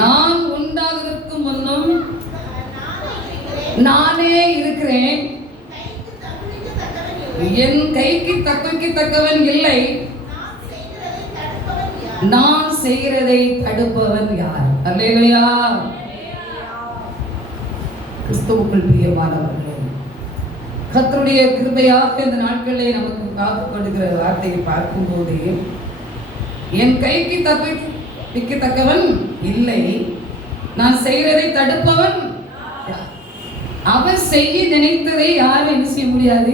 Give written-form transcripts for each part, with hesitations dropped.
நான் உண்டாவதற்கு முன்னும் நானே இருக்கிறேன். என் கைக்கு தப்பிக்கத்தக்கவன் இல்லை. நான் செய்கிறதை தடுப்பவன் யார்? அல்லேலூயா. கிறிஸ்துவுக்குள் பிரியமானவர்களே, கர்த்தருடைய கிருபையாக இந்த நாட்களிலே நமக்கு காத்துக்கொள்கிற வார்த்தையை பார்க்கும்போது, என் கைக்கு தப்பிக்கத்தக்கவன் இல்லை, நான் செய்கிறதை தடுப்பவன் யார்? அவன் செய்ய நினைத்ததை யாரும் என்ன செய்ய முடியாது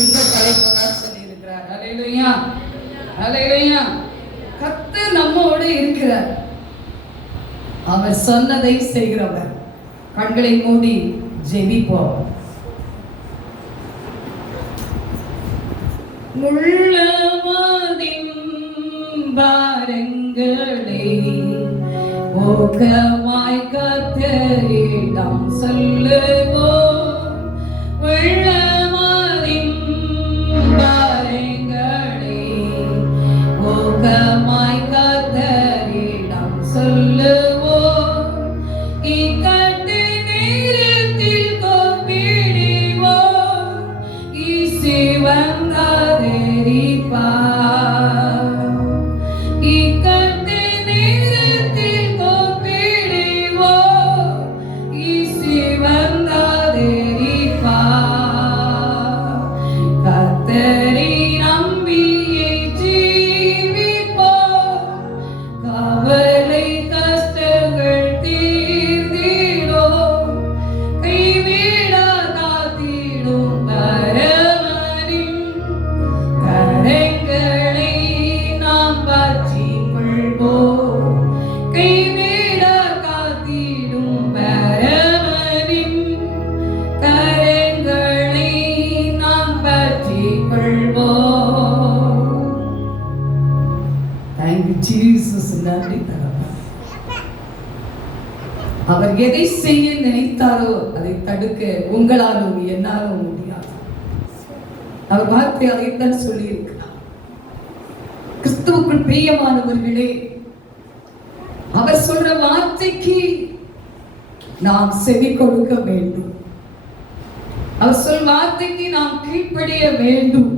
என்ற தலைப்பதான் சொல்லியிருக்கிறார். அல்லேலூயா, அல்லேலூயா. கர்த்தர் நம்மோடு இருக்கிறார். அவர் சொன்னதை செய்கிறவர். கண்களை மூடி ஜெபிப்போம். உள்ளமதின் பாரங்களை ஊக்கமாய் கர்த்தரிடம் சொல்லுவோம். உள்ளமதின் பாரங்களை ஊக்கமாய் கர்த்தரிடம் சொல்லுவோம். இக்கட்டு நேரத்தில் கோபிடுவோம். இயேசுவன் அவர் எதை செய்ய நினைத்தாரோ அதை தடுக்க உங்களாலும் என்னாலும் முடியாது. அவர் வார்த்தை அதைத்தான் சொல்லி இருக்கிறார். கிறிஸ்துவுக்குள் பிரியமானவர்களே, அவர் சொல்ற வார்த்தைக்கு நாம் செவி கொடுக்க வேண்டும். அவர் சொல் வார்த்தைக்கு நாம் கீழ்ப்படிய வேண்டும்.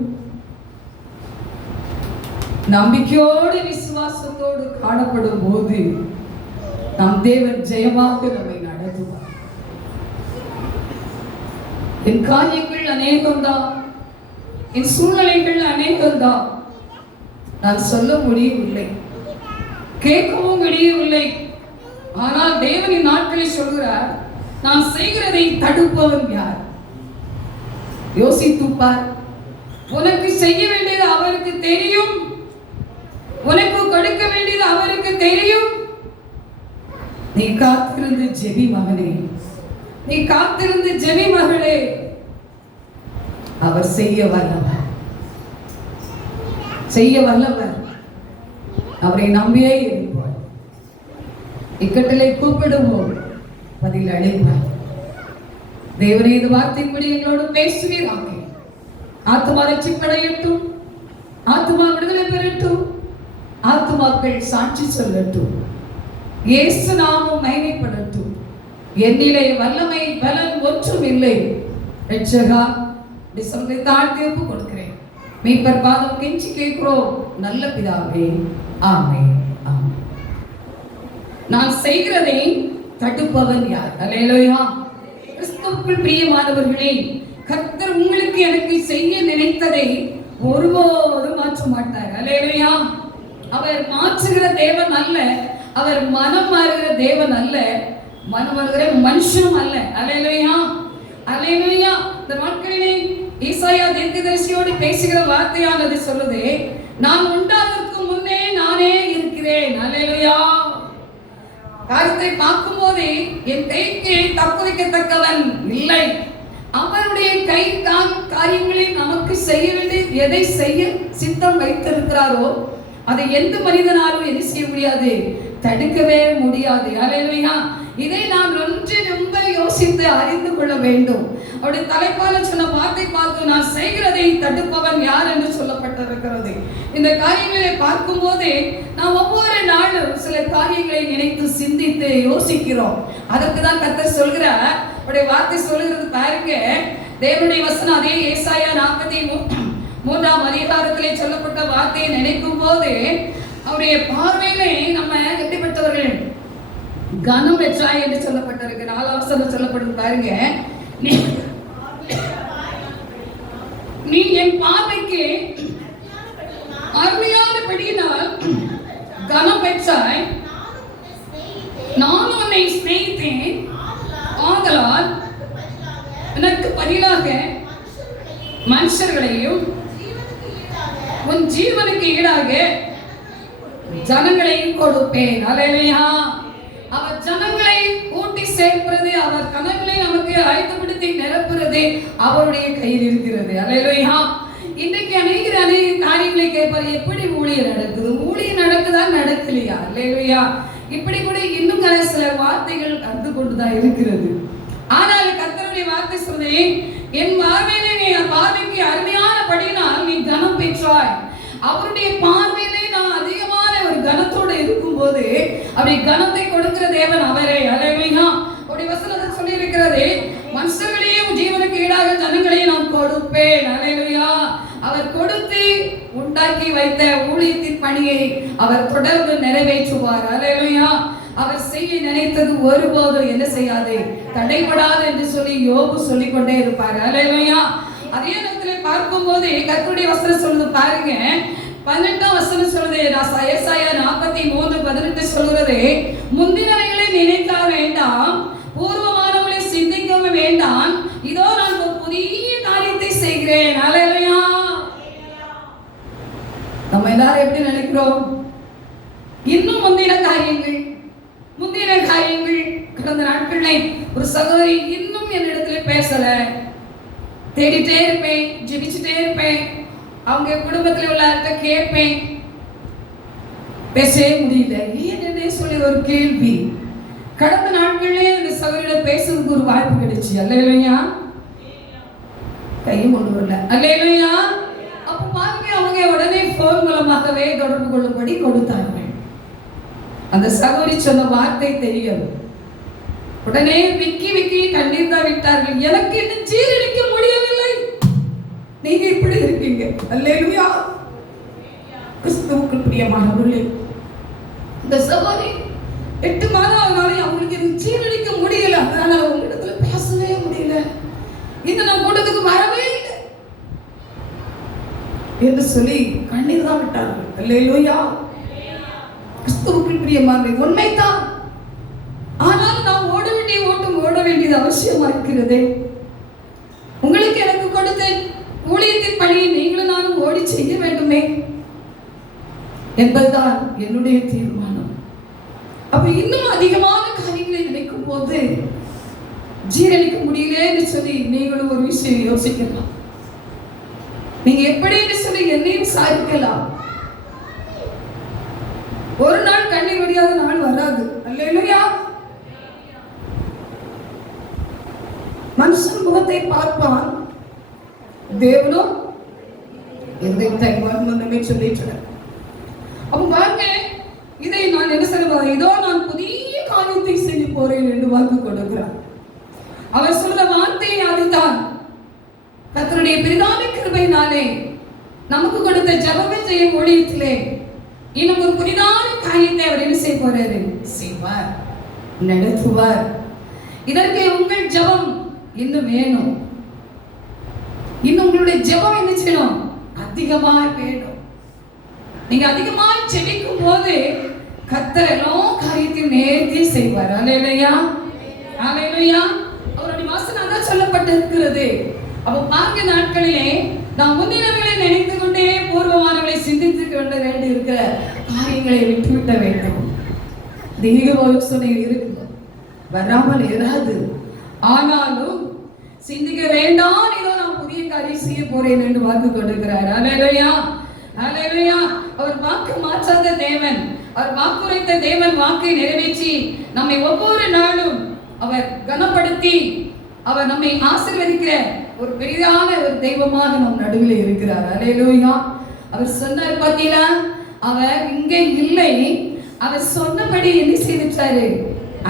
நம்பிக்கையோடு விசுவாசத்தோடு காணப்படும் போது நம் தேவன் ஜெயமாக நம்மை நடத்துவார். என் காரியங்கள் அநேகம்தான், என் சூழ்நிலைகள் அநேகம்தான். நான் சொல்ல முடியவில்லை, கேட்கவும் முடியவில்லை. ஆனால் தேவனின் நாட்களில் சொல்கிறார், நான் செய்கிறதை தடுப்பவன் யார்? யோசித்துப்பார். உனக்கு செய்ய வேண்டியது அவருக்கு தெரியும், உனக்கு கொடுக்க வேண்டியது அவருக்கு தெரியும். நீ காத்திருந்து ஜெபி மகனே, நீ காத்திருந்து ஜெபி மகளே. அவர் செய்ய வல்லவர், செய்ய வல்லவர். அவரை நம்பியே இருப்போம். இக்கட்டளை கூப்பிடுவோம், பதில் அளிப்பார். தேவனே, இது வார்த்தைப்படி எங்களோடு பேசுவீராக. ஆத்துமா ரட்சிப்படையட்டும், ஆத்துமா விடுதலை பெறட்டும், ஆத்துமாக்கள் சாட்சி சொல்லட்டும், இயேசு நாமம் மகிமைப்படட்டும். என்னிலே வல்லமை பலன் ஒன்றும் இல்லை. ரட்சகா, சொல்லை தாழ்த்தி ஒப்பு கொடுக்கிறேன். மீட்பர் பாதம் கெஞ்சி கேட்கிறோம் நல்ல பிதாவே, ஆமென், ஆமென். நான் செய்கிறதை தடுப்பவன் யார்? அல்லேலூயா. கிறிஸ்துவுக்குள் பிரியமானவர்களே, கர்த்தர் உங்களுக்கு எனக்கு செய்ய நினைத்ததை ஒருபோதும் மாற்ற மாட்டார். அல்லேலூயா. அவர் மாற்றுகிற தேவன் அல்ல, அவர் மனம் மாறுகிற தேவன் அல்ல, மனம் மாறுகிற மனுஷனும் அல்ல. அல்லேலூயா, அல்லேலூயா. இந்த நாட்களிலே ஈசாயா தீர்க்கதரிசியோடு பேசுகிற வார்த்தையானது சொல்லுது, நான் உண்டாவதற்கு முன்னே நானே இருக்கிறேன். அல்லேலூயா. காரியத்தை பார்க்கும் போதே என் கைக்கு தப்புவிக்கத்தக்கவன் இல்லை. அவருடைய கை தான் காரியங்களை நமக்கு செய்ய வேண்டிய எதை செய்ய சித்தம் வைத்திருக்கிறாரோ அதை எந்த மனிதனாலும் என்ன செய்ய முடியாது, தடுக்கவே முடியாது. அல்லேலூயா. இதை நாம் ரொம்ப யோசித்து அறிந்து கொள்ள வேண்டும். அவருடைய தலைப்பால சொன்ன வார்த்தை பார்த்து, நான் செய்கிறதை தடுப்பவன் யார் என்று சொல்லப்பட்டிருக்கிறது. இந்த காரியங்களை பார்க்கும் போது நாம் ஒவ்வொரு நாளும் சில காரியங்களை நினைத்து சிந்தித்து யோசிக்கிறோம். அதற்கு தான் கர்த்தர் சொல்கிற அவருடைய வார்த்தை சொல்லுகிறது பாருங்க. தேவனுடைய வசனம் அதே ஏசாயா 43ஆம் அதிகாரத்திலே சொல்லப்பட்ட வார்த்தையை நினைக்கும் போது அவருடைய பார்வையிலே நம்ம எப்படிப்பட்டவர்கள், கனம் பெற்றாய் என்று சொல்லப்பட்டிருக்கு. 4ஆம் வசனம் சொல்லப்படும் பாருங்க. நீ என் பார்வைக்கு அருமையானபடியினால் கனம் பெற்றாய், நான் உன்னை சிநேகித்தேன், ஆதலால் எனக்கு பதிலாக மனுஷர்களையும் உன் ஜீவனுக்கு ஈடாக ஜனங்களையும் கொடுப்பேன். அல்லேலூயா. அவர் ஜனங்களை கூட்டி சேர்க்கிறது, அவர் கனங்களை நமக்கு ஆயத்தப்படுத்தி நிரப்புறது அவருடைய கையில் இருக்கிறது. அல்லேலூயா. இன்னைக்கு அநேக காரியங்களை கேட்பார், எப்படி ஊழியம் நடக்குது, ஊழியம் நடக்குதா நடக்கலையா? அல்லேலூயா. இப்படி கூட இன்னும் சில வார்த்தைகள் கண்டு கொண்டுதான் இருக்கிறது. ஆனால் கர்த்தருடைய வார்த்தை சொல்லுது, என் பார்வைக்கு அருமையான படியினால் நீ கனம் பெற்றாய். அவருடைய பார்வையிலே நான் அதிகமான ஒரு கனத்தோடு இருக்கும் போது அப்படி கனத்தை கொடுக்கிற தேவன் அவரே. அல்லேலூயா. அப்படி வசனத்தை சொல்லி இருக்கிறது, மனுஷர்களையும் ஜீவனுக்கு ஈடாக ஜனங்களையும் நான் கொடுப்பேன். அல்லேலூயா. அவர் கொடுத்து உண்டாக்கி வைத்த ஊழியத்தின் பணியை அவர் தொடர்ந்து நிறைவேற்றுவார். அல்லேலூயா. அவர் செய்ய நினைத்தது ஒருபோதும் என்ன செய்யாது, தடைபடாது என்று சொல்லி யோபு சொல்லிக் கொண்டே இருப்பார். அல்லேலூயா. அதே நேரத்தில் பார்க்கும் போது கர்த்தருடைய வசனம் சொல்லுது பாருங்க. 18ஆம் வசனம் சொல்லுது, ஏசாயா 43:18 சொல்லுறது, முந்தினவைகளை நினைக்க வேண்டாம், பூர்வமானவர்களை சிந்திக்கவும் வேண்டாம், இதோ நான் ஒரு புதிய காரியத்தை செய்கிறேன். அல்லேலூயா. நம்ம எல்லாரும் எப்படி நினைக்கிறோம், இன்னும் முந்தின காரியங்கள் கடந்த நாட்களில் ஒரு சகோதரி இன்னும் என்னிடத்துல பேசல, தேடிட்டே இருப்பேன், ஜெபிச்சுட்டே இருப்பேன், அவங்க குடும்பத்தில் உள்ளவர்கிட்ட கேட்பேன், பேசவே முடியல. ஏன்னு சொல்லி ஒரு கேள்வி. கடந்த நாட்களிலே இந்த சகோதரியோட பேசுறதுக்கு ஒரு வாய்ப்பு கிடைச்சு. அல்லேலூயா. கையும் கொண்டு வரல. அல்லேலூயா. அப்ப பாருங்க, அவங்க உடனே போன் மூலமாகவே தொடர்பு கொள்ளும்படி கொடுத்தாங்க. அந்த சகோதரி சொன்ன வார்த்தை தெரியும். உடனே விக்கி கண்ணீர் தான் விட்டார்கள். எனக்கு இன்னும் ஜீரணிக்க முடியவில்லை, நீங்க இப்படி இருக்கீங்க. அல்லேலூயா. கிறிஸ்துவுக்குள் பிரியமானவர்களே, இந்த சகோதரி 8 மாதம் ஆனாலும் அவங்களுக்கு ஜீரணிக்க முடியல. அதனால உங்களிடத்துல பேசவே முடியல, இந்த நான் கூட்டத்துக்கு வரவே இல்லை என்று சொல்லி கண்ணீர் தான் விட்டார்கள். அல்லேலூயா. கிறிஸ்துவுக்குள் பிரியமானவர்களே, உண்மைதான். ஆனால் நாம் ஓட வேண்டியது அவசியமா இருக்கிறது. உங்களுக்கு எனக்கு கொடுத்த ஊழியத்தின் பணியை நீங்களும் நானும் ஓடி செய்ய வேண்டுமே என்பதுதான் என்னுடைய தீர்மானம். அப்ப இன்னும் அதிகமான காரியங்களை நினைக்கும் போது ஜீரணிக்க முடியலன்னு சொல்லி நீங்களும் ஒரு விஷயம் யோசிக்கலாம். நீங்க எப்படின்னு சொல்லி என்னையும் விசாரிக்கலாம். ஒரு நாள் கண்ணீர் வடியாத நாள் வராது. அல்லேலூயா. மனுஷன் முகத்தை பார்ப்பான், தேவனோ எதை முன்னமே சொல்லிட்டு. அப்ப பாருங்க, இதை நான் என்ன சொல்லுவேன், இதோ நான் புதிய காரியத்தை செய்ய போறேன் என்று வாக்கு கொடுக்கிறார். அவர் சொல்ற வார்த்தை அதுதான். கர்த்தருடைய பெரிதான கிருபையினாலே நமக்கு கொடுத்த ஜெபமே செய்யும் ஊழியத்திலே இன்னும் ஒரு புதிதான காரியத்தை அவர் என்ன செய்ய போறாரு, செய்வார், நடத்துவார். இதற்கு உங்கள் ஜெபம் இன்னும் வேணும். இன்னும் உங்களுடைய ஜெபம் என்ன செய்யணும், அதிகமாக வேணும். நீங்க அதிகமாக ஜெபிக்கும் போது கர்த்தர் எல்லா காரியத்தையும் நேர்த்தி செய்வார். அல்லேலூயா. அல்லேலூயா. அவருடைய வசனம் தான் சொல்லப்பட்டிருக்கிறது. அப்ப பாருங்க, நாட்களிலே நாம் முன்னினவைகளை நினைத்து கொண்டே பூர்வமானவர்களை சிந்தித்து கொண்டு வேண்டி இருக்கிற காரியங்களை விட்டுவிட்ட வேண்டும். தெய்வ யோசனைகள் இருக்கு, வராமல் இராது. ஆனாலும் சிந்திக்க வேண்டாம், இதோ நான் புதிய காரியம் செய்ய போறேன் என்று வாக்கு கொடுக்கிறார். அல்லேலூயா. அல்லேலூயா. அவர் வாக்கு மாற்றாத தேவன். அவர் வாக்குரைத்த தேவன் வாக்கை நிறைவேற்றி நம்மை ஒவ்வொரு நாளும் அவர் கனப்படுத்தி அவர் நம்மை ஆசீர்வதிக்கிற ஒரு பெரிதான ஒரு தெய்வமாக நம் நடுவில் இருக்கிறார். அல்லேலூயா. அவர் சொன்னார் பார்த்தீங்களா, அவர் இங்கே இல்லை, அவர் சொன்னபடி என்ன செய்தாரு?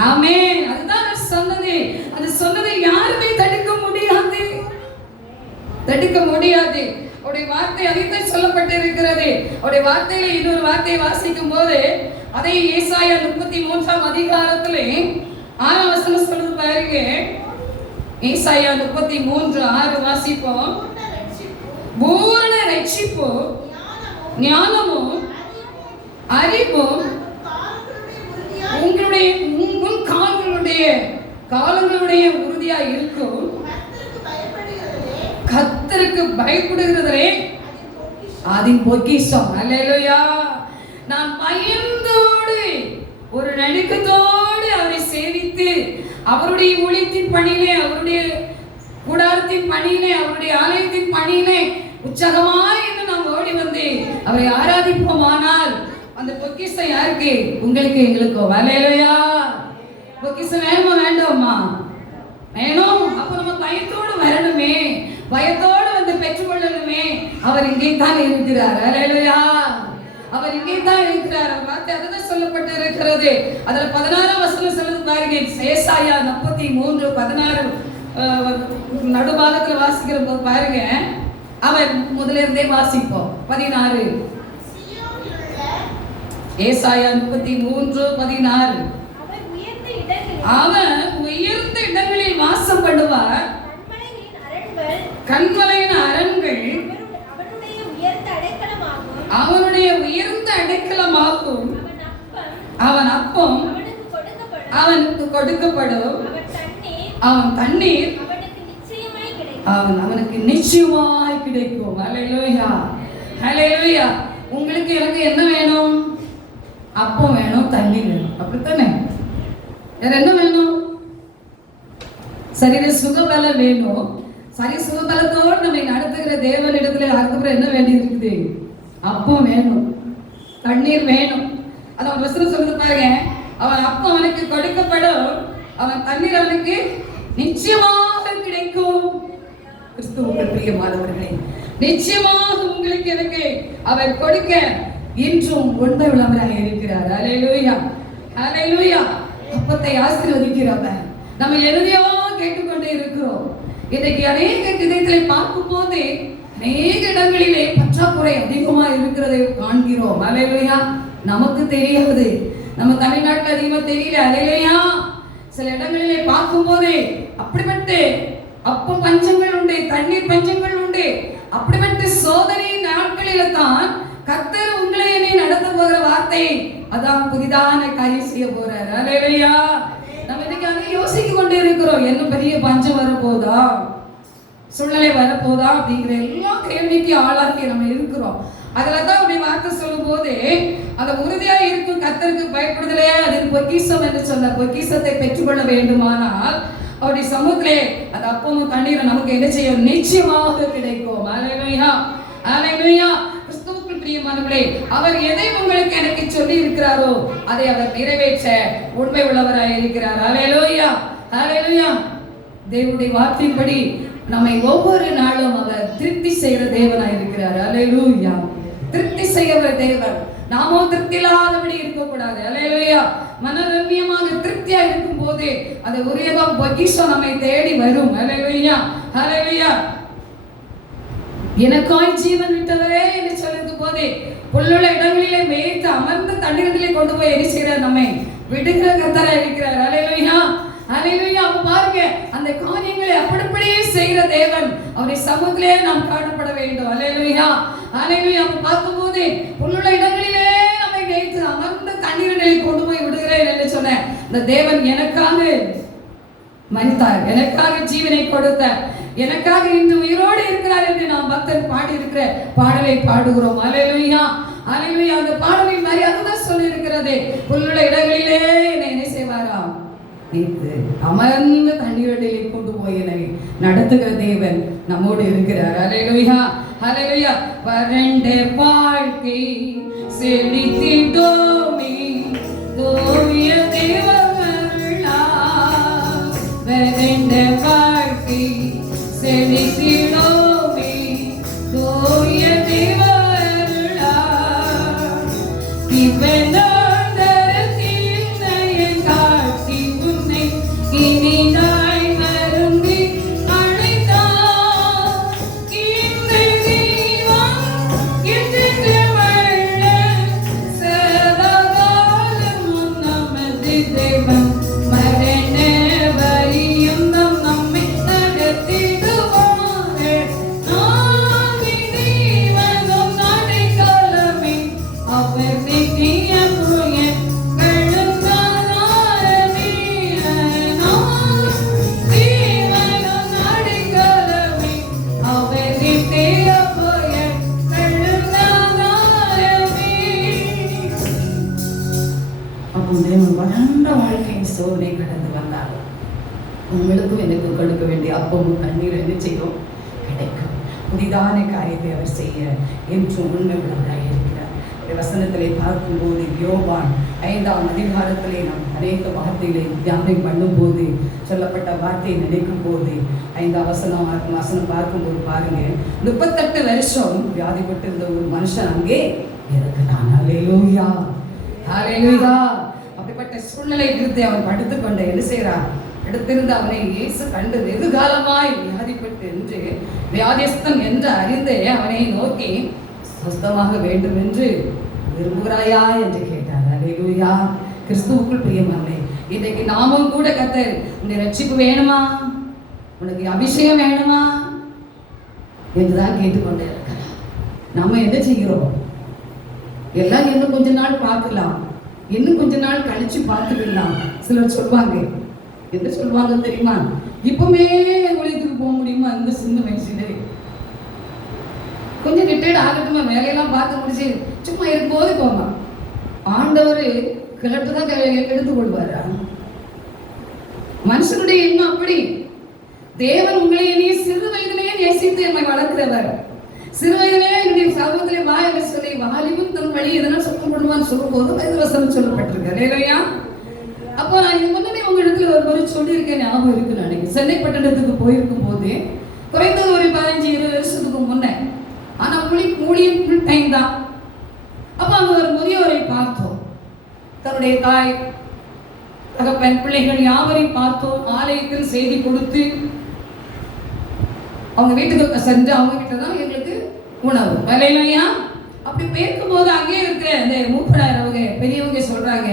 ஆமென். அதுதான் அவர் சொன்னது. அது சொன்னதை யாருமே தடுக்க முடியாது, தடுக்க முடியாது. அவருடைய வார்த்தை அதில் சொல்லப்பட்டிருக்கிறது. அவருடைய வார்த்தையில இன்னொரு வார்த்தையை வாசிக்கும் போது அதை ஏசாயா 33ஆம் அதிகாரத்திலே 6ஆம் வசனம் சொல்லுது பாருங்க. ஏசாயா 33:6 வாசிப்போம். பூரண ரட்சிப்பு ஞானமும் அறிவும் உங்களுடைய காலங்களுடைய உறுதியா இருக்கும். கர்த்தருக்கு பயப்படுகிறதே அதின் பொக்கிஷம். அல்லேலூயா. நான் பயந்தோடு ஒரு நடுக்கத்தோடு அவரை சேவித்து அவருடைய ஊழியத்தின் பணியிலே, அவருடைய கூடாரத்தின் பணியிலே, அவருடைய ஆலயத்தின் பணியிலே உற்சாகமாய் என்று நாம் ஓடி வந்து அவரை ஆராதிப்போமானால் அந்த பொக்கிஷம் யாருக்கு? உங்களுக்கு, எங்களுக்கோ. அல்லேலூயா. பொக்கிஷம் வேணுமா வேண்டாமா? வேணும். அப்ப நம்ம பயத்தோடு வரணுமே, பயத்தோடு வந்து பெற்றுக்கொள்ளணுமே. அவர் இங்கே தான் இருக்கிறார். அல்லேலூயா. அவர் இங்கே தான் இருக்கிறார். அவர் வார்த்தை அதுதான் சொல்லப்பட்டு இருக்கிறது. அதுல 16ஆம் வசனம் சொல்லுது பாருங்க. ஏசாயா 33:16 நடுபாகத்துல வாசிக்கிற போது பாருங்க. அவர் முதல்ல இருந்தே வாசிப்போம். 16 ஏசாயா 33:16 அவர் உயர்ந்த இடங்களில் வாசம் பண்ணுவார். கண்மலையின் அரண்கள் அவனுடைய உயர்ந்த அடைக்கலமாகும். அவன் அப்பம் அவனுக்கு கொடுக்கப்படும். அவன் தண்ணீர் அவனுக்கு நிச்சயமாய் கிடைக்கும். அல்லேலூயா. அல்லேலூயா. உங்களுக்கு எனக்கு என்ன வேணும்? அப்பம் வேணும், தண்ணீர் வேணும். அப்படித்தானே? வேற என்ன வேணும்? சரீர சுகபலம் வேணும். சரீர சுகபலத்தோடு நம்மை நடத்துகிற தேவனிடத்துல அதுக்கப்புறம் என்ன வேண்டி இருக்குது? அப்பம் வேணும், தண்ணீர் வேணும். அது அவன் வசனம் சொல்லுது பாருங்க. அவன் அப்பம் அவனுக்கு கொடுக்கப்படும், அவன் தண்ணீர் அவனுக்கு நிச்சயமாக கிடைக்கும். கிறிஸ்துவுக்கு பிரியமானவர்களே, நிச்சயமாக உங்களுக்கு எனக்கு அவர் கொடுக்க இன்றும் உண்மை உள்ளவராக இருக்கிறார். அல்லேலூயா. அல்லேலூயா. அப்பத்தை ஆசீர்வதிக்கிறவர். நம்ம எதையோ கேட்டுக்கொண்டே இருக்கிறோம். இன்னைக்கு அநேக விதங்களை பார்க்கும் போது அநேக இடங்களிலே பற்றாக்குறை அதிகமா இருக்கிறதை காண்கிறோம். அல்லேலூயா. நமக்கு தெரியாது, நம்ம தமிழ்நாட்டில் அதிகமா தெரியல. அல்லேலூயா. சில இடங்களிலே பார்க்கும் போது அப்படிப்பட்ட அப்பம் பஞ்சங்கள் உண்டு, தண்ணீர் பஞ்சங்கள் உண்டு. அப்படிப்பட்ட சோதனை நாட்களில தான் கர்த்தர் உங்களை என்னை நடத்த போகிற வார்த்தை அதான் புதிதான காரியம் செய்ய போறார். அல்லேலூயா. நம்ம இன்னைக்கு அதை யோசிக்க கொண்டே இருக்கிறோம். என்ன பெரிய பஞ்சம் வரப்போதா, சூழ்நிலை வரப்போதா அப்படிங்கிற எல்லா கேள்விக்கு ஆளாக்கி நம்ம இருக்கிறோம். அதுலதான் அப்படி வார்த்தை சொல்லும் போது அந்த உறுதியா இருக்கும். கர்த்தருக்கு பயப்படுதலே அதில் பொக்கிஷம் என்று சொன்ன பொக்கிஷத்தை பெற்றுக்கொள்ள வேண்டுமானால் அவருடைய சமூகத்திலே அந்த அப்பமும் தண்ணீரும் நமக்கு என்ன செய்யும்? நிச்சயமாக கிடைக்கும். அல்லேலூயா. அல்லேலூயா. கிறிஸ்துவுக்குள் பிரியமானவர்களே, அவர் எதை உங்களுக்கு எனக்கு சொல்லி இருக்கிறாரோ அதை அவர் நிறைவேற்ற உண்மை உள்ளவராய் இருக்கிறார். அல்லேலூயா. அல்லேலூயா. தேவனுடைய வார்த்தையின்படி நம்மை ஒவ்வொரு நாளும் அவர் திருப்தி செய்கிற தேவனாய் இருக்கிறார். அல்லேலூயா. திருப்தி செய்கிற தேவன். நாமோ திருப்தி இல்லாதபடி இருக்கக்கூடாது. அல்லேலூயா. மனரம்யமாக திருப்தியா இருக்கும் போது அது உரியதா பொக்கிஷம் நம்மை தேடி வரும். அல்லேலூயா. அல்லேலூயா. எனக்காய் ஜீவன் விட்டவரே என்று சொல்லிருக்கும் போதே புல்லுள்ள இடங்களிலே மேய்த்து அமர்ந்த தண்ணீரிலே கொண்டு போய் என்ன செய்கிறார்? நம்மை விடுகிற கர்த்தராய் இருக்கிறார். அல்லேலூயா. அல்லேலூயா. அப்ப பாருங்க, அந்த காரியங்களை அப்படியே செய்கிற தேவன் அவருடைய சமூகத்திலே நாம் காணப்பட வேண்டும். அல்லேலூயா. அல்லேலூயா. அப்ப பார்க்கும்போது புல்லுள்ள இடங்களிலே நம்மை மேய்த்து அமர்ந்த தண்ணீரிலே கொண்டு போய் விடுகிறேன் என்று சொன்ன இந்த தேவன் எனக்காக மரித்தார், எனக்காக ஜீவனை கொடுத்தார், எனக்காக இன்று உயிரோடு இருக்கிறார் என்று நாம் பக்தன் பாடி இருக்கிற பாடலை பாடுகிறோம். அல்லேலூயா. அல்லேலூயா. அந்த பாடலின் மாதிரி அதுதான் சொல்லி இருக்கிறது. புல்லுள்ள இடங்களிலே என்னை என்ன செய்வாராம்? அமர்ந்த தண்ணீரிலே கொண்டு போய் என்னை நடத்துகிற தேவன் நம்மோடு இருக்கிறார். அல்லேலூயா. அல்லேலூயா. வறண்ட வாழ்க்கை செழித்திட்டோமே தூய தேவர்களா வெந்த வாழ்க்கை செழித்திடோமே தூய தேவர்களா இவனோடத்தில் நயன் காட்சி உன்னை இனிதாய் வருந்தி அழைத்தார் இந்த தெய்வம் என்றென்று வாழ சதாகாலம் நமது தெய்வம் மரண வரியும் நம்மை நடத்திடுவார் நாவி தெய்வம் நடைக்காலமே அவர் நித்தியம் உயர் கழுந்தாரமே தெய்வம் நடைக்காலமே அவர் நித்தியம் உயர் கழுந்தாரமே. அப்போ தேவன் வறண்ட வாழ்க்கையின் சோதனை கடந்து வந்தார். உங்களுக்கும் எனக்கு கொடுக்க வேண்டிய அப்பமும் தண்ணீர் என்ன செய்யும்? கிடைக்கும். புதிதான காரியத்தை அவர் செய்ய என்றும் உண்மை உள்ளவராக இருக்கிறார். இந்த வசனத்திலே பார்க்கும்போது யோவான் 5ஆம் அதிகாரத்திலே நாம் அநேக வார்த்தைகளை தியானம் பண்ணும்போது சொல்லப்பட்ட வார்த்தையை நினைக்கும் போது 5ஆம் வசனம் பார்க்கும்போது பாருங்க, 38 வருஷம் வியாதிப்பட்டு இருந்த ஒரு மனுஷன் அங்கே இருக்கிறான். அல்லேலூயா, அல்லேலூயா. அப்படிப்பட்ட சூழ்நிலை குறித்து அவன் படுத்துக்கொண்டு என்ன செய்கிறான்? எடுத்திருந்த அவனை இயேசு கண்டு வெகு காலமாய் வியாதிப்பட்டு என்று வியாதிஸ்தன் என்று அறிந்தே அவனை நோக்கி சுத்தமாக வேண்டும் என்று விரும்புகிறாயா என்று கேட்டார். அல்லேலூயா. கிறிஸ்துவுக்குள் பிரியமானவர்களே, இன்றைக்கு நாமும் கூட கர்த்தர் உன்னை ரட்சிப்பு வேணுமா, உனக்கு அபிஷேகம் வேணுமா என்றுதான் கேட்டுக்கொண்டே இருக்கிறார். நம்ம என்ன செய்கிறோம்? எல்லாம் இன்னும் கொஞ்ச நாள் பார்க்கலாம், இன்னும் கொஞ்ச நாள் கழிச்சு பார்த்துக்கலாம். சிலர் சொல்வாங்க, என்ன சொல்லுவாங்க தெரியுமா? இப்பவுமே ஊழியத்துக்கு போக முடியுமா? அந்த சின்ன வயசுலே கொஞ்சம் ரிட்டையர்ட் ஆகட்டுமா, வேலையெல்லாம் பார்த்து முடிச்சு சும்மா இருக்கும்போது போமா. ஆண்டவர் கிளட்டு தான் எடுத்து கொள்வார். மனுஷனுடைய எண்ணம் அப்படி. தேவன் உங்களை என்னைய சிறு வயதிலேயே நேசித்து என்னை வளர்க்கிறவர். சிறு வயதிலேயே என்னுடைய சமூகத்திலே வாயில சொல்லி வாலிபன் தன் வழி எதனால் சுத்தம் பண்ணுவான்னு சொல்லும் போது வயது வசனம் சொல்லப்பட்டிருக்கு. இல்லையா? அப்போ நான் இது முன்னாடி உங்க இடத்துல ஒரு முறை சொல்லியிருக்கேன், ஞாபகம் இருக்கு. நினைக்கிறேன் சென்னை பட்டணத்துக்கு போயிருக்கும் போது குறைந்தது ஒரு 15-20 வருஷத்துக்கு முன்னே, ஆனா ஊழியம் ஃபுல் டைம் தான். அப்போ அங்க ஒரு முதியோரை பார்த்தோம். தன்னுடைய தாய் தகப்பன் பிள்ளைகள் யாவரையும் பார்த்தோம். ஆலயத்தில் செய்தி கொடுத்து அவங்க வீட்டுக்கு சென்று அவங்க கிட்ட தான் எங்களுக்கு உணவு வேலையா. அப்படி பேர்க்கும் போது அங்கே இருக்கிற இந்த மூப்பனாரவங்க பெரியவங்க சொல்றாங்க,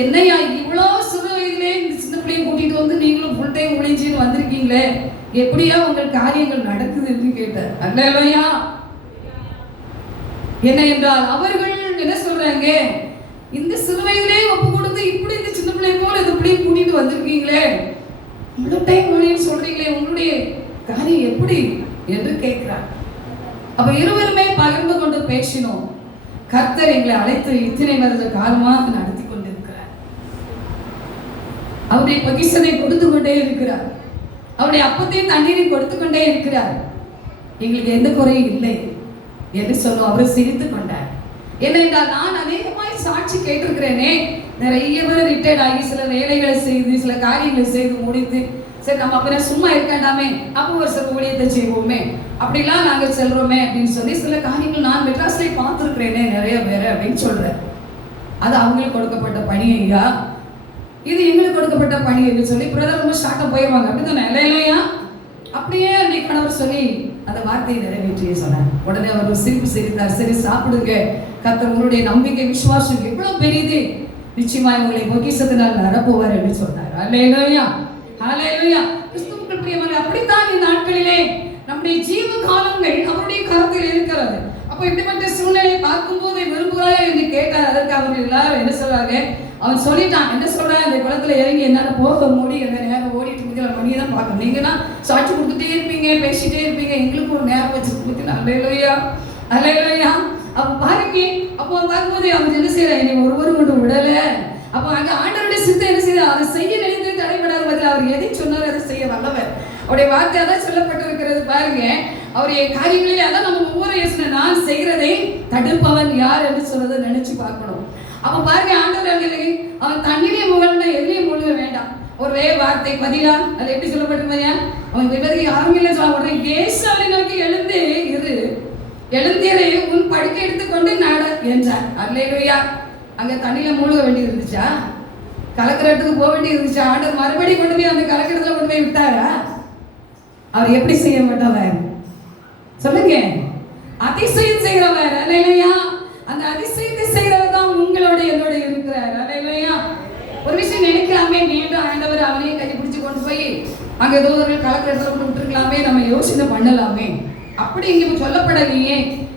என்னையா இவ்வளோ சிறு வயதிலே இந்த சின்ன பிள்ளையை கூட்டிட்டு வந்து நீங்களும் ஃபுல் டைம் ஒழிஞ்சின்னு வந்திருக்கீங்களே, எப்படியா உங்கள் காரியங்கள் நடக்குதுன்னு கேட்டார். அல்லேலூயா. என்ன என்றால் அவர்கள் என்ன சொல்றாங்க, இந்த சிறு வயதிலே ஒப்பு கொடுத்து இப்படி இந்த சின்ன பிள்ளை போல இந்த பிள்ளையை கூட்டிட்டு வந்திருக்கீங்களே, இவ்வளோ டைம் ஒழின்னு சொல்றீங்களே, உங்களுடைய காரியம் எப்படி என்று கேட்கிறார். அப்ப இருவருமே பகிர்ந்து கொண்டு பேசினோம். கர்த்தர் எங்களை அழைத்து இத்தனை வருட காலமாக நடத்தி கொண்டிருக்கிறார். அவருடைய பகிஷனை கொடுத்து கொண்டே இருக்கிறார். அவருடைய அப்பத்தையும் தண்ணீரையும் கொடுத்து கொண்டே இருக்கிறார். எங்களுக்கு எந்த குறையும் இல்லை என்று சொன்னோம். அவர் சிரித்து கொண்டார். ஏனென்றால் நான் அநேகமாய் சாட்சி கேட்டிருக்கிறேனே, நிறைய பேர் ரிட்டையர்ட் ஆகி சில வேலைகளை செய்து சில காரியங்களை செய்து முடித்து, சரி நம்ம அப்புறம் சும்மா இருக்காண்டாமே, அப்போ ஒரு சில ஊழியத்தை செய்வோமே, அப்படிலாம் நாங்கள் செல்றோமே அப்படின்னு சொல்லி சில காரியங்கள் நான் மெட்ராஸ்லேயே பார்த்துருக்கிறேனே நிறைய பேர் அப்படின்னு சொல்றேன். அது அவங்களுக்கு கொடுக்கப்பட்ட பணி ஐயா, இது எங்களுக்கு கொடுக்கப்பட்ட பணி என்று சொல்லி பிரதர் ரொம்ப ஷார்ட்டாக போயிடுவாங்க. அப்படி தானே இல்லையா? அப்படியே அன்னைக்கு கணவர் சொல்லி அந்த வார்த்தையை நிறைவேற்றியே சொன்னார். உடனே அவர் ஒரு சிரிப்பு சிரித்தார். சரி சாப்பிடுங்க, கர்த்தர் உங்களுடைய நம்பிக்கை விசுவாசம் எவ்வளவு பெரியது, நிச்சயமாய் உங்களை பொக்கிஷத்தினால் நிரப்புவார் என்று சொன்னார். அல்லேலூயா, அல்லேலூயா. கிறிஸ்துவுக்குள் பிரியமானவர்களே, அப்படித்தான் இந்த நாட்களிலே நம்முடைய ஜீவ காலங்கள் அவருடைய கரத்தில் இருக்கிறது. அப்போ இப்படிப்பட்ட சூழ்நிலை பார்க்கும்போது விரும்புகிறாயா என்று கேட்டார். அதற்கு அவர்கள் எல்லாரும் என்ன சொல்றாங்க, அவன் சொல்லிட்டான். என்ன சொல்றான், இந்த குளத்துல இறங்கி என்னால போக முடியும், நேரம் ஓடிட்டு இருக்கிற மணியை தான் பார்க்கணும். நீங்கன்னா சாட்சி கொடுத்துட்டே இருப்பீங்க, பேசிட்டே இருப்பீங்க, எங்களுக்கு ஒரு நேரம் வச்சு. அல்லேலூயா, அல்லேலூயா. அப்போ பாருங்க, அப்போ பார்க்கும்போது அவன் என்ன செய்யறான், என்னை ஒருவரும் கொண்டு விடல. அப்போ அங்க ஆண்டவருடைய சித்தம் என்ன செய்ய, அதை செய்ய நினைத்து தடைபடாத பதில் அவர் எதை சொன்னார் அதை செய்ய வல்லவர். அவருடைய வார்த்தை அதான் சொல்லப்பட்டிருக்கிறது. பாருங்க, அவருடைய காரியங்களிலே அதான் நம்ம ஒவ்வொரு யோசனை, நான் செய்கிறதை தடுப்பவன் யார் என்று சொல்றதை நினைச்சு பார்க்கணும். அப்ப பாருங்க, ஆண்டவர் அவன் தண்ணிலே முகழ்னா எதுலயும் முழுக வேண்டாம். ஒரே வார்த்தை பதிலா அது எப்படி சொல்லப்பட்டிருப்பா, அவன் விபதி யாரும் இல்லை சொல்ல உடனே ஏசாவை நோக்கி எழுந்திரு உன் படுக்கை எடுத்துக்கொண்டு நட என்றார். அல்லேலூயா. அங்க தண்ணியில மூழ்க வேண்டி இருந்துச்சா? கலக்கிற இடத்துக்கு போக வேண்டி இருந்துச்சா? ஆண்டவர் மறுபடியும் கொண்டு போய் அந்த கலக்கிற இடத்துல கொண்டு போய் விட்டாரா? அவர் எப்படி செய்ய மாட்டவர் சொல்லுங்க? அதிசயம் செய்கிறவர். அல்லேலூயா. அந்த அதிசயத்தை செய்கிறவர் தான் உங்களோட என்னோட இருக்கிறார். அல்லேலூயா. ஒரு விஷயம் நினைக்கலாமே, மீண்டும் ஆண்டவர் அவனையே கை பிடிச்சு கொண்டு போய் அங்க தூதர்கள் கலக்கிற இடத்துல கொண்டு விட்டுருக்கலாமே, நம்ம யோசனை பண்ணலாமே. அப்படி இங்க சொல்லப்படலையே.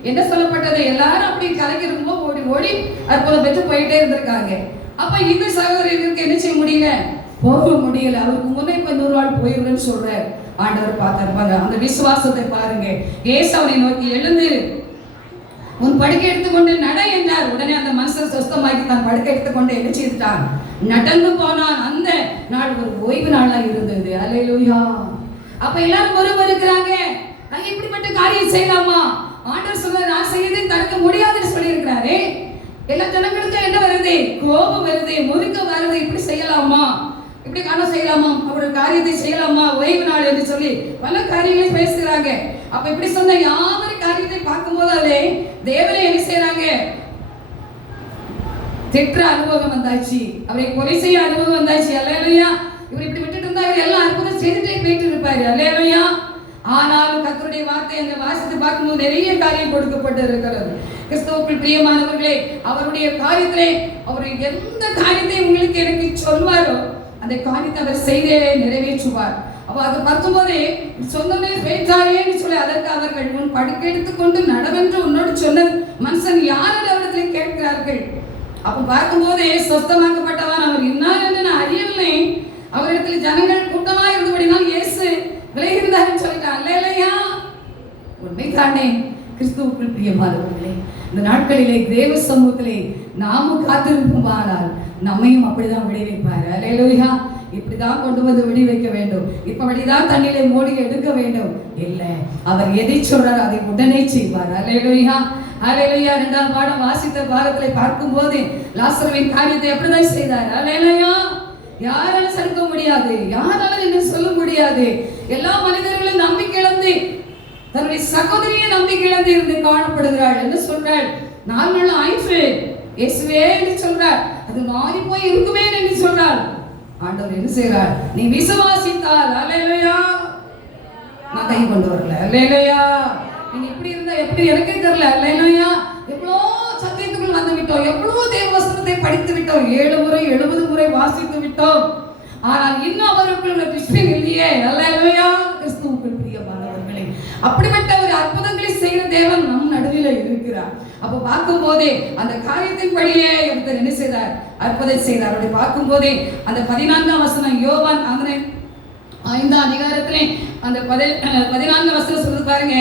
என்ன சொல்லப்பட்டது? எல்லாரும் அப்படி கலக்கி இருக்கும்போது ஓடி ஓடி அற்புதம் பெற்று போயிட்டே இருந்திருக்காங்க. அப்ப இந்த சகோதரருக்கு என்ன செய்ய முடியல? போக முடியல. அவருக்கு முன்னே இப்ப 100 நாள் போயிருன்னு சொல்றாரு. ஆண்டவர் பார்த்தாரு. அந்த விசுவாசத்தை பாருங்க. ஏசு அவனை நோக்கி எழுந்து உன் படுக்கை எடுத்துக்கொண்டு நட என்றார். உடனே அந்த மனுஷன் சொஸ்தமாக்கி தான் படுக்கை எடுத்துக்கொண்டு என்ன செய்துட்டான்? நடந்து போனான். அந்த நாள் ஒரு ஓய்வு நாளா இருந்தது. அல்லேலூயா. அப்ப எல்லாரும் இருக்கிறாங்க, நாங்க இப்படிப்பட்ட காரியம் செய்யலாமா? ஆண்டவர் சொல்ல நான் செய்யறதை தடுக்க முடியாதுன்னு சொல்லி இருக்கிறாரே. எல்லா ஜனங்களுக்கும் என்ன வருது? கோபம் வருது, முறுக்க வருது. இப்படி செய்யலாமா? இப்படி காரணம் செய்யலாமா? அவருடைய காரியத்தை செய்யலாமா? ஓய்வு நாள் என்று சொல்லி பல காரியங்களை பேசுகிறாங்க. அப்ப இப்படி சொன்ன யாவரு காரியத்தை பார்க்கும் போதாலே தேவனை என்ன செய்யறாங்க? திட்ட அனுபவம் வந்தாச்சு, அவரை கொலை செய்ய அனுபவம் வந்தாச்சு. அல்லேலூயா. இவர் இப்படி விட்டுட்டு இருந்தா இவர் எல்லாம் அற்புதம் செய்துட்டே போயிட்டு இருப்பாரு. அல்லேலூயா. ஆனாலும் கர்த்தருடைய வார்த்தை அங்க வாசித்து பார்க்கும்போது நிறைய காரியம் கொடுக்கப்பட்டு இருக்கிறது. கிறிஸ்துவுக்குள் பிரியமானவர்களே, அவருடைய காரியத்திலே அவர் எந்த காரியத்தை உங்களுக்கு எனக்கு சொல்வாரோ அந்த காரியத்தை அவர் செய்தே நிறைவேற்றுவார். அப்ப அதை பார்க்கும்போதே சொன்னதே பேச்சாரேன்னு சொல்லி அதற்கு அவர்கள் உன் படுக்கை எடுத்துக்கொண்டு நடவென்று உன்னோடு சொன்ன மனுஷன் யார் அவரிடத்தில் கேட்கிறார்கள். அப்ப பார்க்கும்போதே சொஸ்தமாக்கப்பட்டவன் அவர் இன்னார் என்று நான் அறியவில்லை. அவரிடத்தில் ஜனங்கள் கூட்டமா இருந்தபடினால் இயேசு விலகி இருந்தாருன்னு சொல்லிட்டான். அல்லேலூயா. உண்மைதானே? கிறிஸ்துவுக்குள் பிரியமானவர்களே, இந்த நாட்களிலே தேவ சமூகத்திலே நாமும் காத்திருப்போமானால் நம்மையும் அப்படிதான் விடுவிப்பார். அல்லேலூயா. இப்படிதான் கொண்டு வந்து விடி வைக்க வேண்டும், இப்படிதான் தண்ணியிலே மூடி எடுக்க வேண்டும் இல்லை. அவர் எதை சொல்றார் அதை உடனே செய்வார். அல்லேலூயா. அல்லேலூயா. 2ஆம் பாடம் வாசித்த பாகத்திலே பார்க்கும் போது லாசருவின் காரியத்தை எப்படிதான் செய்தார்? அல்லேலூயா. யாரால சறுக்க முடியாது, யாரால என்ன சொல்ல முடியாது. எல்லா மனிதர்களும் நம்பிக்கை இழந்து தன்னுடைய சகோதரியை நம்பிக்கை இழந்து இருந்து காணப்படுகிறாள். என்ன சொல்றாள்? 4 நாள் ஆயிற்று இயேசுவே என்று சொல்றாள். அது மாறி போய் இருக்குமே என்று சொல்றாள். ஆண்டவர் என்ன செய்றார்? நீ விசுவாசித்தால் அல்லேலூயா. நான் கை கொண்டு வரல. அல்லேலூயா. நீ இப்படி இருந்தா எப்படி எனக்கே தெரியல. அல்லேலூயா. எவ்வளோ சத்தியத்துக்குள் வந்து விட்டோம், எவ்வளோ தேவ வசனத்தை படித்து விட்டோம், 7 முறை 70 முறை வாசித்து விட்டோம். ஆனால் இன்னும் அவருக்குள் ஒரு கிறிஸ்டியன் இல்லையே. அல்லேலூயா. கிறிஸ்துவுக்குள் பிரியமானவர்களே, அப்படிப்பட்ட ஒரு அற்புதங்களை செய்கிற தேவன் நம் நடுவில் இருக்கிறார். அப்ப பார்க்கும் போதே அந்த காரியத்தின் படியே ஒருத்தர் என்ன செய்தார்? அற்புதம் செய்தார். அப்படி பார்க்கும் போதே அந்த 14ஆம் வசனம் யோவான் 5ஆம் அதிகாரத்திலே அந்த 14ஆம் வசனம் சொல்லுது பாருங்க.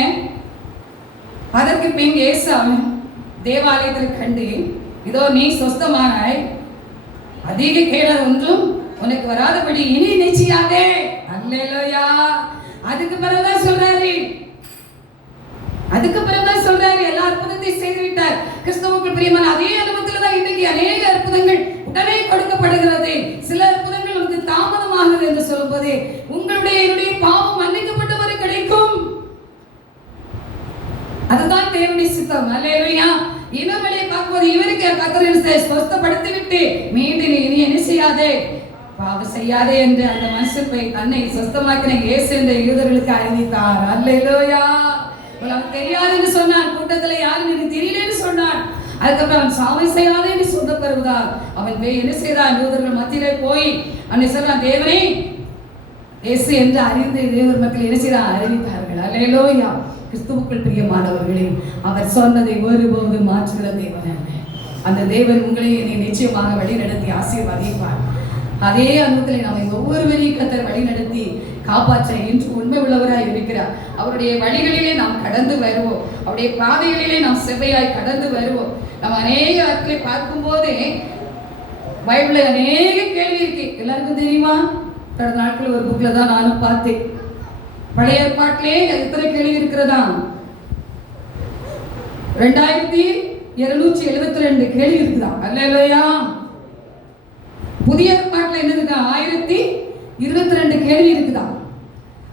அதற்கு பின் இயேசு தேவாலயத்தில் கண்டு, இதோ நீ சொஸ்தமானாய், அதிக கேடல் ஒன்றும் உனக்கு வராதபடி இனி நிச்சயாதே. அல்லேலூயா. அதுக்கு பிறகுதான் சொல்றாரு எல்லா அற்புதத்தை செய்து விட்டார். கிறிஸ்துவுக்குள் பிரியமான அதே அனுபவத்தில் தான் இன்றைக்கு அநேக அற்புதங்கள் உடனே கொடுக்கப்படுகிறது. சில அற்புதங்கள் நமக்கு தாமதமாகுது என்று சொல்லும்போது உங்களுடைய என்னுடைய பாவம் மன்னிக்கப்பட்ட வரை கிடைக்கும். அதுதான் தேவனுடைய சித்தம். அல்லேலூயா. இன்னொரு வழியை பார்க்கும்போது இவருக்கு கர்த்தரை ஸ்வஸ்தப்படுத்தி விட்டு மீண்டும் இனி என்ன செய்யாதே, பாவம் செய்யாதே என்று அந்த மனுஷன் போய் தன்னை சொஸ்தமாக்கின இயேசு என்ற யூதர்களுக்கு அறிவித்தார். அல்லேலூயா. அவன் தெரியாதுன்னு சொன்னான், கூட்டத்துல யாரும் எனக்கு தெரியலன்னு சொன்னான். அதுக்கப்புறம் அவன் சாவை செய்யாதே என்று சொன்ன பிறகுதான் அவன் போய் என்ன செய்தான்? யூதர்கள் மத்தியிலே போய் அவனை சொல்றான், தேவனே இயேசு என்று அறிந்து தேவர் மக்கள் என்ன செய்தான்? அறிவித்தார்கள். அல்லேலூயா. கிறிஸ்துவுக்குள் பிரியமானவர்களே, அவர் சொன்னதை ஒருபோது மாற்றுகிற தேவன் அல்ல. அந்த தேவன் உங்களை என்னை நிச்சயமாக வழி நடத்தி ஆசீர்வதிப்பார். அதே அனுபவத்தில் நம்மை ஒவ்வொருவரையும் கர்த்தர் வழி நடத்தி காப்பாற்ற இன்று உண்மை உள்ளவராய் இருக்கிறார். அவருடைய வழிகளிலே நாம் கடந்து வருவோம், அவருடைய பாதைகளிலே நாம் செவ்வையாய் கடந்து வருவோம். நம்ம அநேக இடத்துல பார்க்கும் போதே பைபிள்ல அநேக கேள்வி இருக்கு. எல்லாருக்கும் தெரியுமா? கடந்த நாட்கள் ஒரு புக்ல தான் நானும் பார்த்தேன். பழைய ஏற்பாட்டிலே எத்தனை கேள்வி இருக்கிறதா? 2272 கேள்வி இருக்குதா? அல்லேலூயா. புதிய ஏற்பாட்டில் என்ன இருக்கா? 1022 கேள்வி இருக்குதா?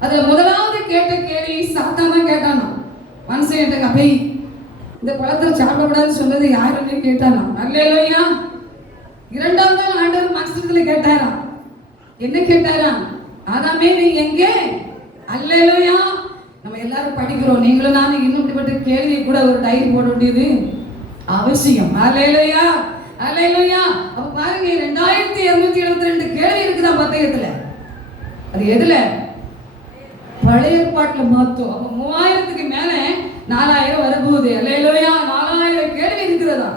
அதுல முதலாவது கேட்ட கேள்வி சாத்தான் தான் கேட்டானா. மனுஷன் கேட்ட கபை இந்த பழத்தில் சாப்பிடக்கூடாதுன்னு சொன்னது யாருன்னு கேட்டானா. அல்லேலூயா. இரண்டாவது ஆண்டவர் மனுஷத்துல கேட்டாரா. என்ன கேட்டாரா? ஆதாமே நீ எங்கே? அல்லேலூயா. நம்ம எல்லாரும் படிக்கிறோம், நீங்களும் நானும் இன்னும் இப்படிப்பட்ட கேள்வி கூட ஒரு டைரி போட வேண்டியது அவசியம். அல்லேலூயா, அல்லேலூயா. அப்ப பாருங்க, 2272 கேள்வி இருக்குதா பத்தயத்துல. அது எதுல? பழைய ஏற்பாட்டுல மாத்தோம். அப்ப 3000க்கு மேல 4000 வரப்போகுது. அல்லேலூயா. 4000 கேள்வி இருக்கிறதா?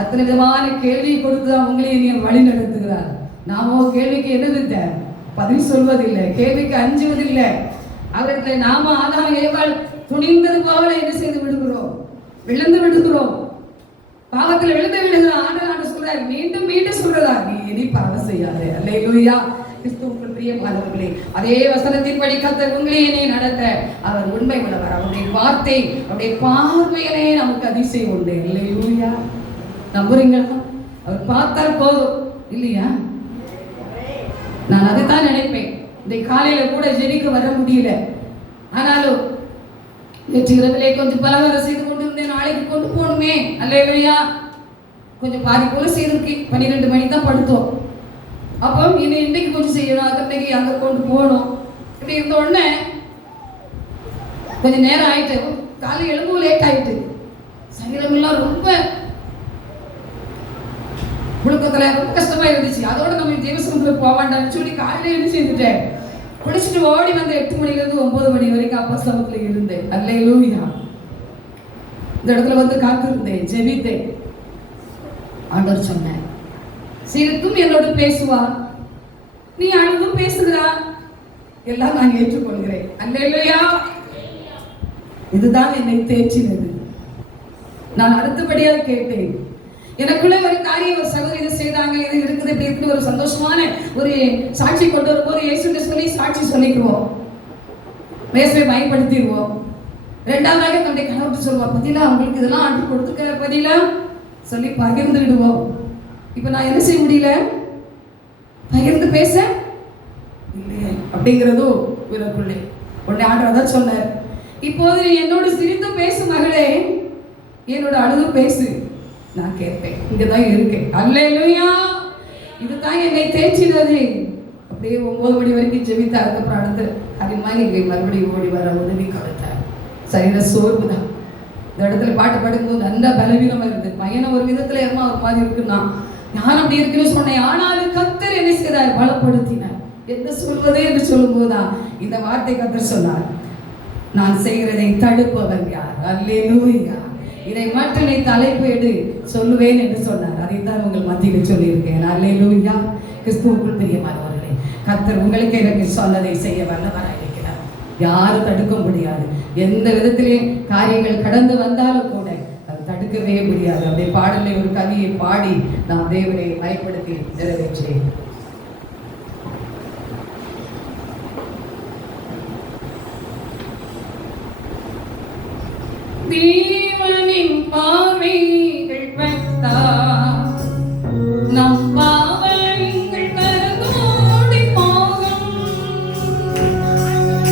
அத்தனை விதமான கேள்வி கொடுத்துதான் உங்களையும் நீங்க வழி நடத்துகிறார். நாமோ கேள்விக்கு என்னது பதில் சொல்வதில்லை, கேள்விக்கு அஞ்சுவதில்லை. அவர்களை நாம ஆதாம் ஏவாள் துணிந்தது போல என்ன செய்து விடுகிறோம்? விழுந்து விடுகிறோம். பாவத்தில் விழுந்து விடுகிறோம். ஆண்டவர் சொல்றார், மீண்டும் மீண்டும் சொல்றதா, நீ இனி பாவம் செய்யாதே. அல்லேலூயா. கிறிஸ்துவுக்குள் பிரியமானவர்களே, அதே வசனத்தின்படி கர்த்தர் உங்களை இனி நடத்த அவர் உண்மை உள்ளவர். அவருடைய வார்த்தை, அவருடைய பார்வையிலே நமக்கு அதிசயம் உண்டு. அல்லேலூயா. நம்புறீங்களா? அவர் பார்த்தால் போதும் இல்லையா? நான் அதைத்தான் நினைப்பேன். இந்த காலையில கூட ஜெபிக்க வர முடியல. ஆனாலும் நேற்று இரவிலே கொஞ்சம் பலகாரம் செய்து கொண்டு இருந்தேன், நாளைக்கு கொண்டு போகணுமே. அல்லேலூயா. கொஞ்சம் பாதி போல செய்திருக்கு. 12 மணி தான் படுத்தோம். அப்போ இன்னைக்கு கொஞ்சம் செய்யணும், அன்னைக்கு அங்க கொண்டு போகணும். இப்படி இருந்த உடனே கொஞ்சம் நேரம் ஆயிட்டு, காலை எழும்பவும் லேட் ஆயிட்டு, சரீரமெல்லாம் ரொம்ப புழுக்கத்துல ரொம்ப கஷ்டமா இருந்துச்சு. அதோட நம்ம தேவசனத்துல போவாண்டான்னு சொல்லி காலையில எழுந்து செஞ்சுட்டேன். குளிச்சுட்டு ஓடி வந்து 8 மணில இருந்து 9 மணி வரைக்கும் அப்போஸ்தலத்துல இருந்தேன். அல்லேலூயா. இந்த இடத்துல வந்து காத்திருந்தேன், ஜெபித்தேன். ஆண்டவர் சொன்னேன், சிரித்தும் என்னோடு பேசுவா, நீ அழுதும் பேசுகிறா, எல்லாம் நான் ஏற்றுக்கொள்கிறேன். அல்லேலூயா. இதுதான் என்னை தேற்றினது. நான் அடுத்தபடியாக கேட்டேன். எனக்குள்ள ஒரு காரியம், ஒரு சகோதரி இதை செய்தாங்க, இது இருக்குது, இப்படி இருக்குது, ஒரு சந்தோஷமான ஒரு சாட்சி கொண்டு வரும்போது இயேசுன்னு சொல்லி சாட்சி சொல்லிக்குவோம், மேசை பயன்படுத்திடுவோம். ரெண்டாவதாக நம்முடைய கணவர்கிட்ட சொல்லுவோம், பதிலா அவங்களுக்கு இதெல்லாம் ஆண்டு கொடுத்துக்கிற பதிலா சொல்லி பகிர்ந்துடுவோம். இப்ப நான் என்ன செய்ய முடியல? பகிர்ந்து பேச இல்லையே அப்படிங்கிறதும் இவருக்குள்ளே உடனே ஆண்டவர் தான் சொன்னார், இப்போது நீ என்னோடு சிரித்து பேசு மகளே, என்னோட அழுது பேசு, நான் கேட்பேன். இங்கதான் இருக்கேன். அல்லேலூயா. இதுதான் என்னை தேய்ச்சினது. அப்படியே 9 மணி வரைக்கும் ஜெபித்தா. அதுக்கப்புறம் அடுத்து அதிகமா இங்கே மறுபடியும் ஓடி வர உதவி கொடுத்தார். சரியான சோர்வு தான். இந்த இடத்துல பாட்டு பாடும்போது நல்ல பலவீனமா இருந்தது. பையனை ஒரு விதத்துல ஏமா ஒரு மாதிரி இருக்குன்னா, நான் அப்படி இருக்குன்னு சொன்னேன். ஆனாலும் கர்த்தர் என்ன செய்தார்? பலப்படுத்தினார். என்ன சொல்வது என்று சொல்லும் போதுதான் இந்த வார்த்தை கர்த்தர் சொன்னார், நான் செய்கிறதை தடுப்பவர் யார்? அல்லேலூயா. இதை மட்டும் நீ தலைப்பு எடு சொல்லுவேன் என்று சொன்னார். அதைத்தான் உங்கள் மத்தியில் சொல்லியிருக்கேன். அல்லேலூயா. கிறிஸ்துவுக்குள் பிரியமானவர்களே, கர்த்தர் உங்களுக்கு எனக்கு சொன்னதை செய்ய வல்லவராயிருக்கிறார். யாரும் தடுக்க முடியாது. எந்த விதத்திலே காரியங்கள் கடந்து வந்தாலும் கூட அது தடுக்கவே முடியாது. அப்படியே பாடலை ஒரு கவியை பாடி நான் தேவனை பயப்படுத்தி நிறைவேற்றேன். தேவனின் பார்வைகள் பட்டார் நம் பாவங்கள் கரகோடி போகும்.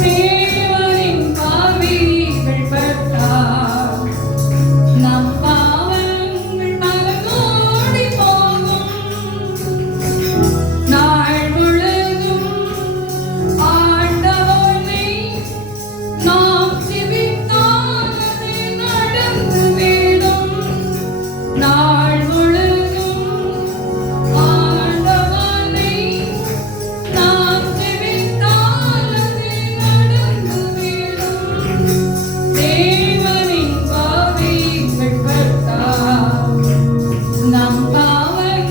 தேவனின் பார்வைகள் பட்டார் நம் பாவங்கள் கரகோடி போகும். நாள் முழுதும் ஆண்டவனை நாம் ஜெபித்தால் நடந்து விடும். நாள் முழுதும் ஆண்டவனை நாம் ஜெபித்தால் நடந்து விடும். தேவனின் பாதைகள் பட்டால் நம் பாவம்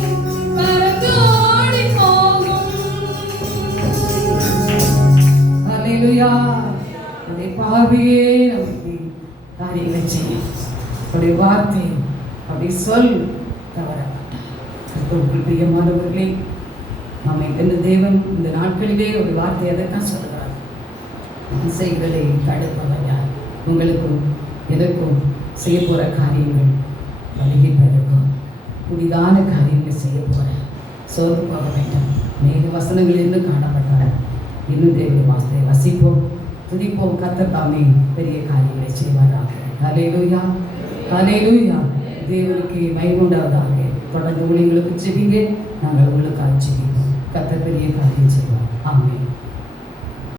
பறந்தோடி போகும். அல்லேலூயா. உடைய பார்வையே நமக்கு காரியங்களை செய்யும். உடைய வார்த்தை, அப்படி சொல் தவறப்பட்டார். பிரியமானவர்களே, நம்மை இந்த தேவன் இந்த நாட்களிலே ஒரு வார்த்தை அதைத்தான் சொல்கிறார். இசைகளை தடுப்பவன் யார்? உங்களுக்கும் எனக்கும் செய்ய போகிற காரியங்கள் வழியில் பிறக்கும். புதிதான காரியங்கள் செய்ய போகிற சோர்ந்து போக வேண்டாம். மேக வசனங்களிலிருந்து காணப்பட்டார். இன்னும் தேவனுடைய வாசனை வசிப்போம், துதிப்போம். கர்த்தர் தாமே பெரிய காரியங்களை செய்வாராக. ஹல்லேலூயா, ஹல்லேலூயா. தேவனுக்கு மகிமையுண்டாவதாக. தொடர்ந்து உங்களுக்கு ஜெபிங்க, நாங்கள் உங்களுக்காக ஜெபிப்போம். கர்த்தர் பெரிய காரியம் செய்வார்.